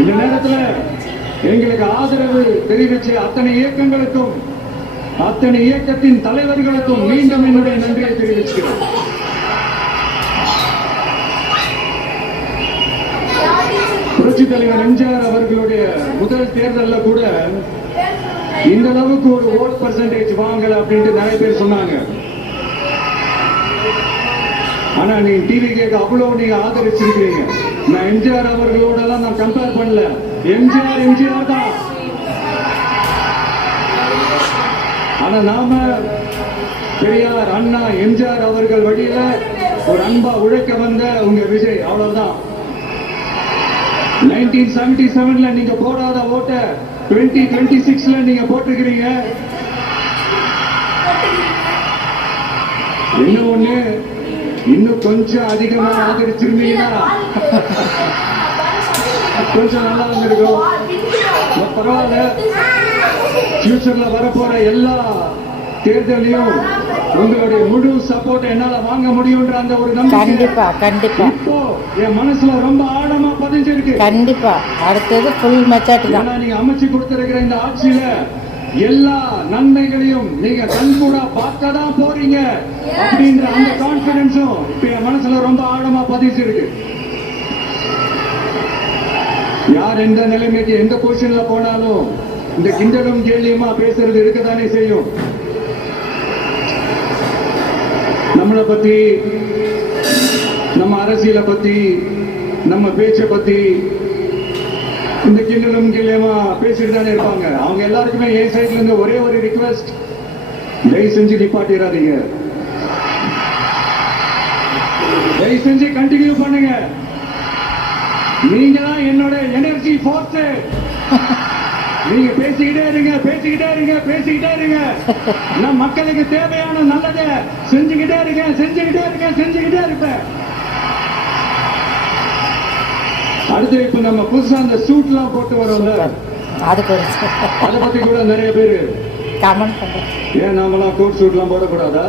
இந்த நேரத்தில் எங்களுக்கு ஆதரவு தெரிவிச்ச அத்தனை இயக்கங்களுக்கும் அத்தனை இயக்கத்தின் தலைவர்களுக்கும் மீண்டும் என்னுடைய நன்றியை தெரிவிக்கிறேன். புரட்சி தலைவர் எம்ஜிஆர் அவர்களுடைய முதல் தேர்தலில் கூட இந்த அளவுக்கு ஒரு ஓட் பர்சன்டேஜ் வாங்கல அப்படின்ட்டு நிறைய பேர் சொன்னாங்க. ஆனா நீ டிவி கேட்க அவ்வளவு நீங்க ஆதரிச்சிருக்கீங்க. நான் எம்ஜிஆர் அவர்களோட எல்லாம் நான் கம்பேர் பண்ணல. எம்ஜிஆர் தான். ஆனா நாம பெரியார், அண்ணா, எம்ஜிஆர் அவர்கள் வழியில ஒரு அன்பா உழைக்க வந்த உங்க விஜய், அவ்வளவுதான். 1977 நீங்க போடாத ஓட்ட 2026 நீங்க போட்டிருக்கிறீங்க. இன்னும் ஒண்ணு, இன்னும் கொஞ்சம் அதிகமா ஆதரிச்சிருந்தீங்கன்னா கொஞ்சம் நல்லா இருந்திருக்கும். பரவாயில்ல, ஃபியூச்சர்ல வரப்போற எல்லா தேர்தலையும் உங்களுடைய முழு சப்போர்ட் என்னால வாங்க முடியும்ன்ற அந்த ஒரு நம்பிக்கை கண்டிப்பா கண்டிப்பா இப்போ என் மனசுல ரொம்ப ஆழமா பதிஞ்சிருக்கு. கண்டிப்பா அடுத்தது ஃபுல் மெச்சாரிட்டி தான். நீங்க அமைச்சு கொடுத்திருக்கிற இந்த ஆட்சியில எல்லா நன்மைகளையும் நீங்க கண்கூடா பார்க்க தான் போறீங்க அப்படின்ற அந்த கான்பிடன்ஸும் இப்ப என் மனசுல ரொம்ப ஆழமா பதிஞ்சிருக்கு. யார் எந்த நிலைமைக்கு எந்த பொசிஷன்ல போனாலும் இந்த கிண்டலும் கேலியுமா பேசுறது இருக்கதானே செய்யும். நம்மளை பத்தி, நம்ம அரசியலை பத்தி, நம்ம பேச்சை பத்தி இந்த கிண்டலும் கேலியுமா பேசிட்டு தானே இருப்பாங்க. அவங்க எல்லாருக்குமே என் சைட்ல இருந்து ஒரே ஒரு ரிக்வெஸ்ட், தயவு செஞ்சு நிப்பாட்டிடாதீங்க. தயவு செஞ்சு கண்டினியூ பண்ணுங்க. நீங்க தான் என்னோட எனர்ஜி ஃபோர்ஸ். நீங்க பேசிக்கிட்டே இருங்க, பேசிக்கிட்டே இருங்க, பேசிக்கிட்டே இருங்க. நம் மக்களுக்கு தேவையான நல்லதை செஞ்சுக்கிட்டே இருங்க, செஞ்சுக்கிட்டே இருங்க, செஞ்சுக்கிட்டே இருப்பேன். அடுத்து இப்ப நம்ம புதுசா அந்த சூட் எல்லாம் போட்டு வரோம்ல, அதை பத்தி கூட நிறைய பேரு கமெண்ட் பண்றேன். ஏன் நாமெல்லாம் கோட் சூட் எல்லாம் போடக்கூடாதா?